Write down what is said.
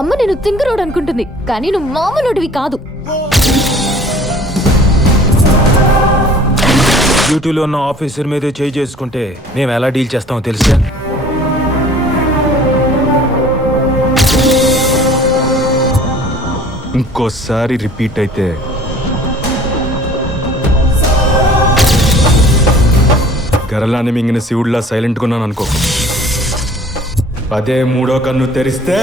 అమ్మ నేను తింగరోడు అనుకుంటుంది, కానీ నువ్వు మామూలుడివి కాదు. డ్యూటీలో ఉన్న ఆఫీసర్ మీదే చేయి చేసుకుంటే మేము ఎలా డీల్ చేస్తామో తెలుసా? ఇంకోసారి రిపీట్ అయితే గరలాన్ని మింగిన శివుడిలా సైలెంట్గా ఉన్నాను అనుకో. అదే మూడో కన్ను తెరిస్తే